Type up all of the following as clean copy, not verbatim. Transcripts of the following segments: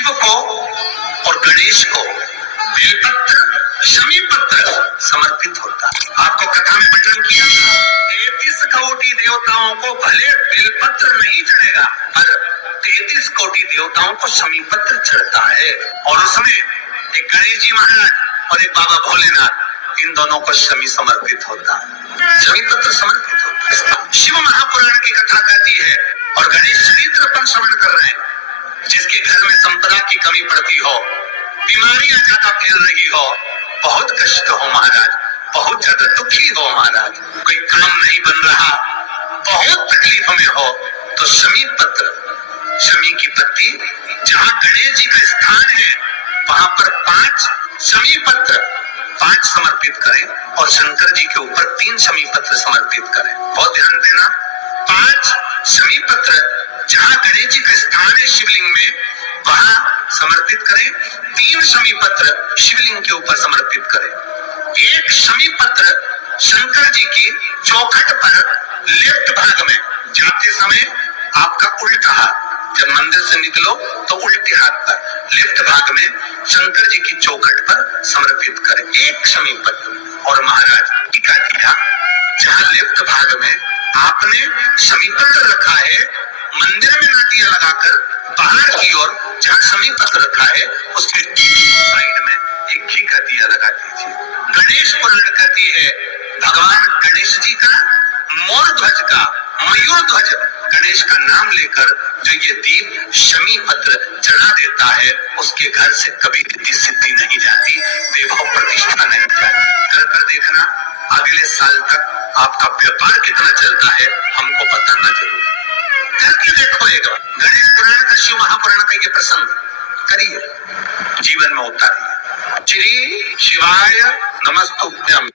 शिव को और गणेश को बेलपत्र शमी पत्र समर्पित होता है। आपको कथा में वर्णन किया 33 कोटि देवताओं को भले बेलपत्र नहीं चढ़ेगा, पर 33 कोटि देवताओं को शमी पत्र चढ़ता है। और उसमें एक गणेश जी महाराज और एक बाबा भोलेनाथ, इन दोनों को शमी समर्पित होता है, शमी पत्र समर्पित होता है। शिव महापुराण की कथा कहती है और गणेश चरित्र अपन श्रवण कर रहे हैं। जिसके घर में संपदा की कमी पड़ती हो, बीमारियां ज्यादा फैल रही हो, बहुत कष्ट हो महाराज, बहुत ज्यादा दुखी हो महाराज, कोई काम नहीं बन रहा, बहुत तकलीफ में हो, तो शमी पत्र, शमी की पत्ती, जहाँ गणेश जी का स्थान है वहां पर 5 शमी पत्र 5 समर्पित करें और शंकर जी के ऊपर 3 शमी पत्र समर्पित करें। बहुत ध्यान देना, 5 शमी पत्र जहाँ गणेश जी का स्थान है शिवलिंग में, वहां समर्पित करें। 3 शमी पत्र शिवलिंग के ऊपर समर्पित करें। 1 शमी पत्र शंकर जी की चौखट पर लेफ्ट भाग में, जाते समय आपका उल्टा हाथ, जब मंदिर से निकलो तो उल्टे हाथ पर लेफ्ट भाग में शंकर जी की चौखट पर समर्पित करें 1 शमी पत्र। और महाराज टीका दिया, जहाँ लेफ्ट भाग में आपने शमी पत्र रखा है, मंदिर में ना दिया लगाकर बाहर की ओर जहाँ शमी पत्र रखा है उसके साइड में एक घी का दिया लगा दीजिए। गणेश पुराण कहती है भगवान गणेश जी का मोर ध्वज का, मयूर ध्वज गणेश का नाम लेकर जो ये दीप शमी पत्र चढ़ा देता है, उसके घर से कभी रिद्धि सिद्धि नहीं जाती, वैभव प्रतिष्ठा नहीं जाती। कर देखना अगले साल तक आपका व्यापार कितना चलता है, हमको बताना जरूर। करके देखो एक बार, गणेश पुराण का, शिव महापुराण का ये प्रसंग करिए, जीवन में उतारिए। श्री शिवाय नमस्तुभ्यम।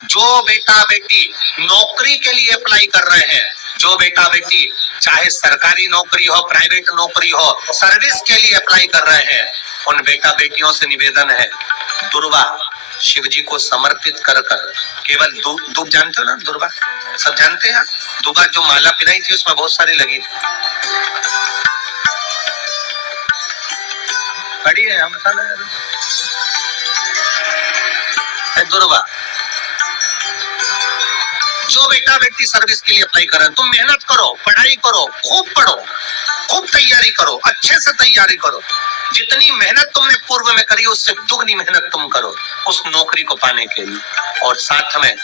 जो बेटा बेटी नौकरी के लिए अप्लाई कर रहे हैं, जो बेटा बेटी चाहे सरकारी नौकरी हो, प्राइवेट नौकरी हो, सर्विस के लिए अप्लाई कर रहे हैं, उन बेटा बेटियों से निवेदन है, दुर्वा शिव जी को समर्पित कर केवल दूब जानते हो ना, दुर्वा सब जानते हैं। दुर्वा जो माला पिनाई थी उसमें बहुत सारी लगी थी, बड़ी है, हम दुर्वा। जो बेटा बेटी सर्विस के लिए अप्लाई कर रहे हैं, तुम मेहनत करो, पढ़ाई करो, खूब पढ़ो, खूब तैयारी करो, अच्छे से तैयारी करो। जितनी मेहनत तुमने पूर्व में करी उससे दुगनी मेहनत तुम करो उस नौकरी को पाने के लिए। और साथ में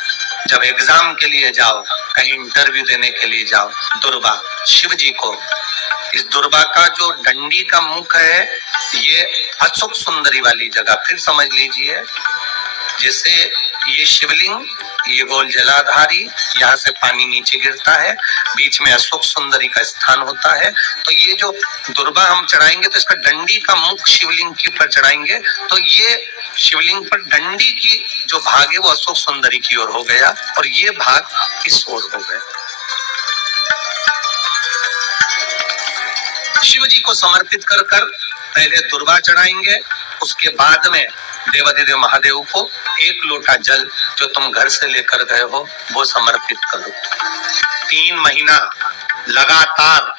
जब एग्जाम के लिए जाओ, कहीं इंटरव्यू देने के लिए जाओ, दुर्वा शिव जी को, इस दुर्वा का जो डंडी का मुख है ये अशोक सुंदरी वाली जगह, फिर समझ लीजिए जैसे ये शिवलिंग, ये गोल जलाधारी, यहाँ से पानी नीचे गिरता है, बीच में अशोक सुंदरी का स्थान होता है। तो ये जो दुर्वा हम चढ़ाएंगे तो इसका डंडी का मुख शिवलिंग के ऊपर चढ़ाएंगे, तो ये शिवलिंग पर डंडी की जो भाग है वो अशोक सुंदरी की ओर हो गया और ये भाग इस ओर हो गया। शिव जी को समर्पित कर पहले दुर्वा चढ़ाएंगे, उसके बाद में देवाधिदेव महादेव को 1 लोटा जल जो तुम घर से लेकर गए हो वो समर्पित करो। 3 महीना लगातार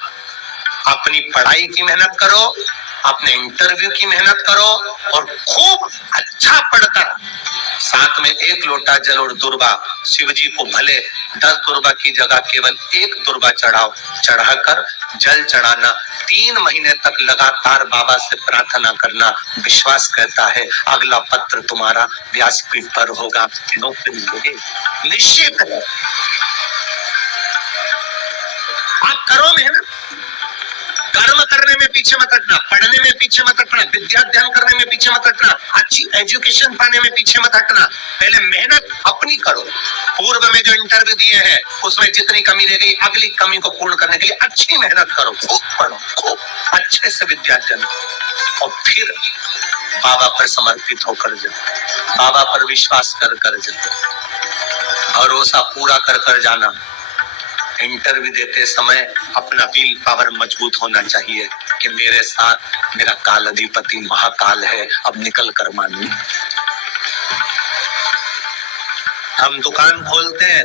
अपनी पढ़ाई की मेहनत करो, अपने इंटरव्यू की मेहनत करो और खूब अच्छा पढ़कर साथ में 1 लोटा जल और दुर्वा, शिव जी को भले 10 दुर्वा की जगह केवल 1 दुर्वा चढ़ाओ, चढ़ाकर जल चढ़ाना, 3 महीने तक लगातार बाबा से प्रार्थना करना। विश्वास कहता है अगला पत्र तुम्हारा व्यासपीठ पर होगा, नौकरी मिलेगी निश्चित है। आप करो मेहनत, कर्म करने में पीछे मत हटना, पढ़ने में पीछे मत हटना, विद्या अध्ययन करने में पीछे मत हटना, अच्छी एजुकेशन पाने में पीछे मत हटना। पहले मेहनत अपनी करो। पूर्व में जो इंटरव्यू दिए हैं उसमें जितनी कमी रह गई, अगली कमी को पूर्ण करने के लिए अच्छी मेहनत करो, खूब पढ़ो, खूब अच्छे से विद्या अध्ययन और फिर बाबा पर समर्पित होकर जाओ, बाबा पर विश्वास कर जाओ, भरोसा पूरा कर जाना। इंटरव्यू देते समय अपना विल पावर मजबूत होना चाहिए कि मेरे साथ मेरा काल अधिपति महाकाल है, अब निकल कर मानू। हम दुकान खोलते हैं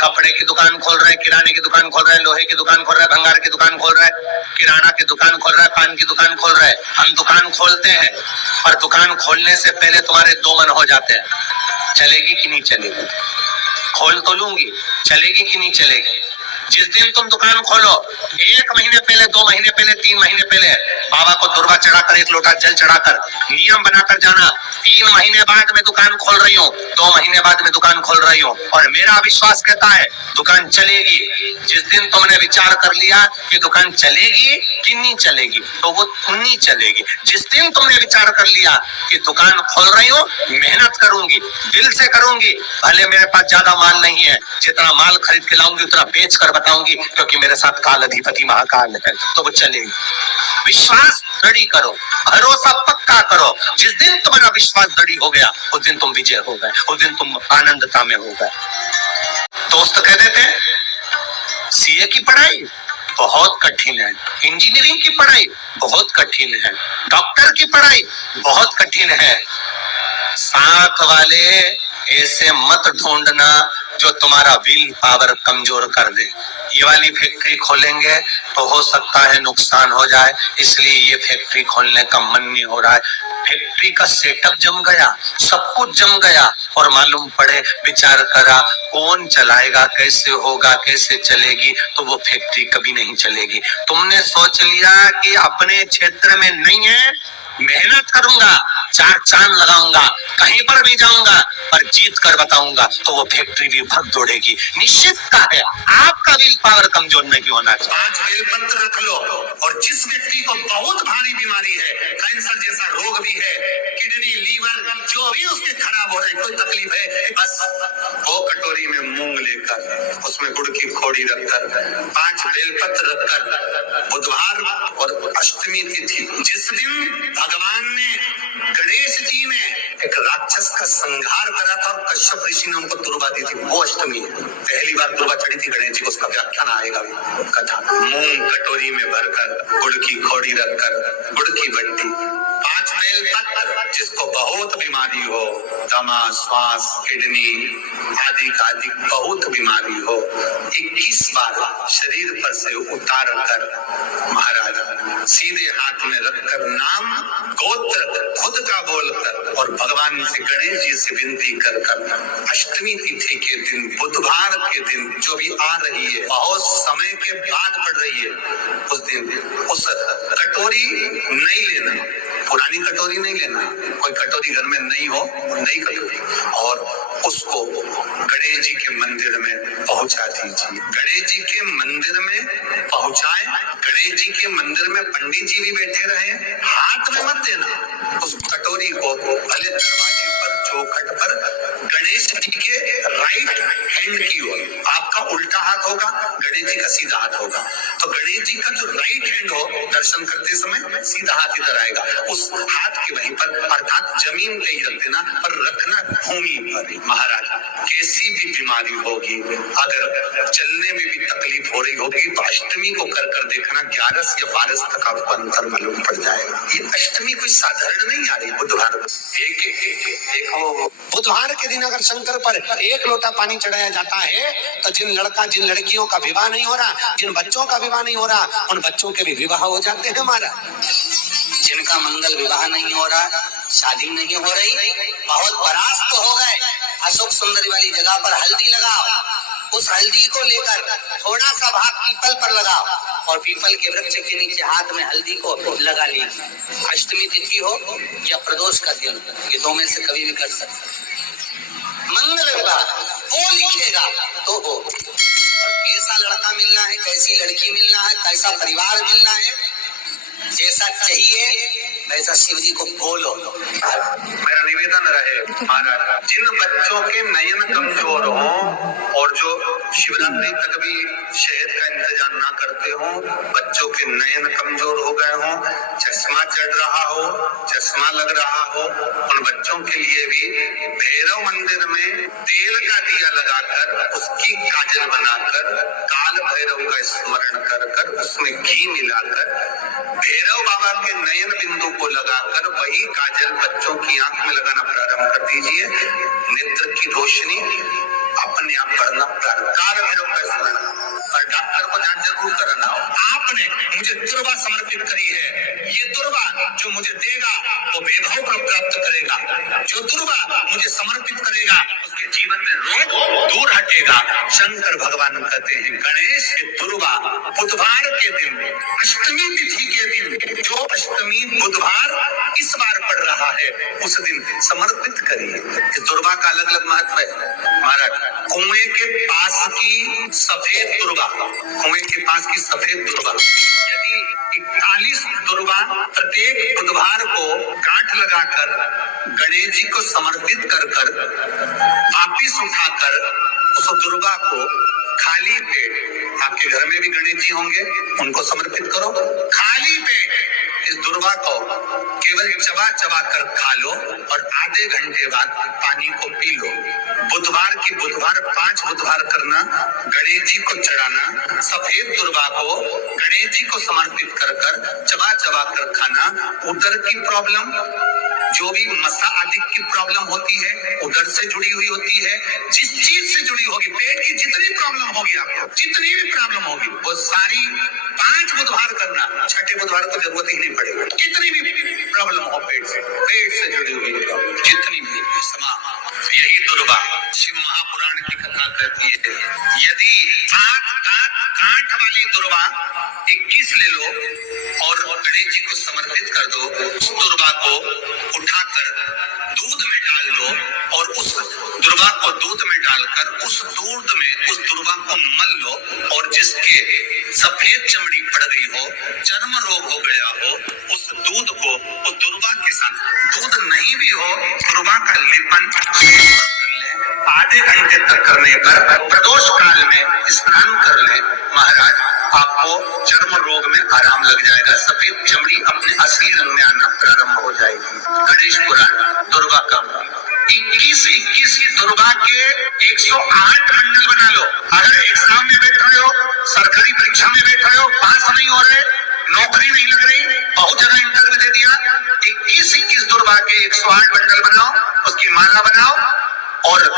कपड़े की दुकान खोल रहे हैं, किराने की दुकान खोल रहे हैं, लोहे की दुकान खोल रहे हैं, भंगार की दुकान खोल रहे हैं, किराना की दुकान खोल रहा है, पान की दुकान खोल रहा है। हम दुकान खोलते हैं और दुकान खोलने से पहले तुम्हारे दो मन हो जाते हैं, चलेगी कि नहीं चलेगी। खोल तो लूंगी, चलेगी कि नहीं चलेगी। जिस दिन तुम दुकान खोलो 1 महीने पहले, 2 महीने पहले, 3 महीने पहले बाबा को दुर्वा चढ़ाकर, 1 लोटा जल चढ़ाकर नियम बनाकर जाना, 3 महीने बाद मैं दुकान खोल रही हूँ, 2 महीने बाद मैं दुकान खोल रही हूँ और मेरा विश्वास कहता है दुकान चलेगी। जिस दिन तुमने विचार कर लिया कि दुकान चलेगी कि नहीं चलेगी, तो वो नहीं चलेगी। जिस दिन तुमने विचार कर लिया कि दुकान खोल रही हूँ, मेहनत करूंगी, दिल से करूंगी, भले मेरे पास ज्यादा माल नहीं है, जितना माल खरीद के लाऊंगी उतना बेच कर बताऊंगी, क्योंकि मेरे साथ काल अधिपति महाकाल है, तो वो चलेगी। विश्वास दृढ़ करो, भरोसा पक्का करो। जिस दिन तुम्हारा विश्वास दृढ़ हो गया, उस दिन तुम विजय हो गए, उस दिन तुम आनंदता में हो गए। दोस्त कह देते हैं सीए की पढ़ाई बहुत कठिन है, इंजीनियरिंग की पढ़ाई बहुत कठिन है, डॉक्टर की पढ़ाई बहुत कठिन है। साथ वाले ऐसे मत ढूंढना जो तुम्हारा विल पावर कमजोर कर दे। ये वाली फैक्ट्री खोलेंगे तो हो सकता है नुकसान हो जाए, इसलिए ये फैक्ट्री खोलने का मन नहीं हो रहा है। फैक्ट्री का सेटअप जम गया, सब कुछ जम गया और मालूम पड़े, विचार करा कौन चलाएगा, कैसे होगा, कैसे चलेगी, तो वो फैक्ट्री कभी नहीं चलेगी। तुमने सोच लिया कि अपने क्षेत्र में नहीं है, मेहनत करूंगा, 4 चांद लगाऊंगा, कहीं पर भी जाऊंगा पर जीत कर बताऊंगा, तो वो फैक्ट्री भी भग दौड़ेगी। निश्चित का है, आपका विल पावर कमजोर नहीं होना चाहिए। 5 बेलपत्र रख लो, और जिस व्यक्ति को बहुत भारी बीमारी है, कैंसर जैसा रोग भी है, किडनी, लीवर जो भी उसके खराब हो रहे, कोई तकलीफ है, बस 2 कटोरी में मूंग लेकर उसमें गुड़ की खोड़ी रखकर 5 बेलपत्र रखकर बुधवार और अष्टमी तिथि, जिस दिन भगवान ने, गणेश जी ने एक राक्षस का संहार करा था और कश्यप ऋषि ने उनको दुर्वा दी थी, वो अष्टमी है। पहली बार दुर्वा चढ़ी थी गणेश जी को, उसका व्याख्यान आएगा कथा। मूंग कटोरी में भरकर, गुड़ की खोड़ी रखकर, गुड़ की बट्टी, 5 बेलपत्र, जिसको बहुत बीमारी हो, दमा, श्वास, किडनी आदि का आदि बहुत बीमारी हो, 21 बार शरीर पर से उतार कर महाराज सीधे हाथ में रखकर नाम गोत्र खुद का बोलकर और भगवान से, गणेश जी से विनती कर अष्टमी तिथि के दिन, बुधवार के दिन जो भी आ रही है, बहुत समय के बाद पड़ रही है, उस दिन उस कटोरी नहीं लेना, पुरानी कटोरी नहीं लेना, कोई कटोरी घर में नहीं हो, नई कटोरी, और उसको गणेश जी के मंदिर में पहुंचा दीजिए। गणेश जी के मंदिर में पहुंचाए, गणेश जी के मंदिर में पंडित जी भी बैठे रहे, हाथ में मत देना उस कटोरी को, भले दरवाजे पर, चौखट पर, गणेश जी के राइट हैंड की ओर, आपका उल्टा हाथ होगा, गणेश जी का सीधा हाथ होगा, तो गणेश जी का जो राइट हैंड हो, दर्शन करते समय सीधा हाथ इधर आएगा, उस हाथ के वहीं पर, अर्थात जमीन पे ही रख देना, पर रखना भूमि पर। महाराज कैसी भी बीमारी होगी, अगर चलने में भी तकलीफ हो रही होगी, तो अष्टमी को कर कर देखना, 11 या 12 तक आपको अंतर मालूम पड़ जाएगा। ये अष्टमी कोई साधारण नहीं आ रही, बुधवार एक बुधवार के दिन अगर शंकर पर 1 लोटा पानी चढ़ाया जाता है, तो जिन लड़कियों का विवाह नहीं हो रहा, जिन बच्चों का विवाह नहीं हो रहा, उन बच्चों के भी विवाह हो जाते हैं। हमारा जिनका मंगल विवाह नहीं हो रहा, शादी नहीं हो रही, बहुत परास्त हो गए, अशोक सुंदरी वाली जगह पर हल्दी लगाओ, उस हल्दी को लेकर थोड़ा सा भाग पीपल पर लगाओ और पीपल के वृक्ष के नीचे हाथ में हल्दी को लगा लीजिए। अष्टमी तिथि हो या प्रदोष का दिन, ये 2 में से कभी भी कर सकते। मंगल विवाह वो लिखेगा तो हो, और कैसा लड़का मिलना है, कैसी लड़की मिलना है, कैसा परिवार मिलना है, जैसा चाहिए वैसा शिव जी को बोलो। मेरा निवेदन रहे महाराज, जिन बच्चों के नयन कमजोर हों और जो शिवरात्रि तक भी शहद का इंतजाम ना करते हों, बच्चों के नयन कमजोर हो गए हों, चश्मा चढ़ रहा हो, चश्मा लग रहा हो, उन बच्चों के लिए भी भैरव मंदिर में तेल का दिया लगाकर, उसकी काजल बनाकर, काल भैरव का स्मरण कर कर, उसमें घी मिलाकर, भैरव बाबा के नयन बिंदु को लगाकर वही काजल बच्चों की आंख में लगाना प्रारंभ कर दीजिए। नेत्र की रोशनी अपने अपने आप बढ़ना प्रारंभ। काल भैरव का स्मरण और डॉक्टर को जांच जरूर कराना हो। आपने मुझे दुर्वा समर्पित करी है, ये दुर्वा जो मुझे देगा वो वैभव को प्राप्त करेगा। जो दुर्वा मुझे समर्पित करेगा उसके जीवन में रोग दूर हटेगा। शंकर भगवान कहते हैं गणेश ये दुर्वा बुधवार के दिन अष्टमी तिथि के दिन, जो अष्टमी बुधवार इस बार पड़ रहा है उस दिन समर्पित करिए। इस दुर्वा का अलग अलग महत्व है महाराज। कुएं के पास की सफेद दुर्वा, कुएं के पास की सफेद दुर्वा यदि 41 दुर्वा प्रत्येक बुधवार को गांठ लगाकर गणेश जी को समर्पित कर कर वापिस उठाकर उस दुर्वा को खाली पेट, आपके घर में भी गणेश जी होंगे उनको समर्पित करो, खाली पेट इस दुर्वा को केवल चबा चबा कर खा लो और आधे घंटे बाद पानी को पी लो। बुधवार की बुधवार 5 बुधवार करना, गणेश जी को चढ़ाना, सफेद दुर्वा को गणेश जी को समर्पित कर कर चबा चबा कर खाना। उदर की प्रॉब्लम, जो भी मसा आदि की प्रॉब्लम होती है उदर से जुड़ी हुई होती है, जिस चीज से जुड़ी होगी, पेट की जितनी प्रॉब्लम होगी आपको, जितनी भी प्रॉब्लम होगी वो सारी 5 बुधवार करना, 6ठे बुधवार को जरूरत ही नहीं पड़ेगी। कितनी भी प्रॉब्लम हो पेट से जुड़ी हुई जितनी भी यही दुर्वा शिव महापुराण की कथा कहती है। यदि 7 गांठ वाली दुर्वा 21 ले लो और गणेश जी को समर्पित कर दो, उस दुर्वा को उठाकर दूध में डाल लो और उस दुर्वा को दूध में डालकर उस दूध में उस दुर्वा को मल लो और जिसके सफेद चमड़ी पड़ गई हो, चर्म रोग हो गया हो, उस दूध को उस दुर्वा के साथ, दूध नहीं भी हो दुर्वा का लेपन आधे घंटे तक करने पर प्रदोष काल में स्नान कर ले महाराज, आपको चर्म रोग में आराम लग जाएगा। सफेद चमड़ी अपने असली रंग में आना प्रारंभ हो जाएगी। गणेश पुराण दुर्गा का 21 दुर्गा के 108 मंडल बना लो। अगर एग्जाम में बैठ रहे हो, सरकारी परीक्षा में बैठ रहे हो, पास नहीं हो रहे, नौकरी नहीं लग रही, बहुत जगह इंटरव्यू दे दिया, 21 दुर्गा के 108 मंडल बनाओ, उसकी माला बनाओ और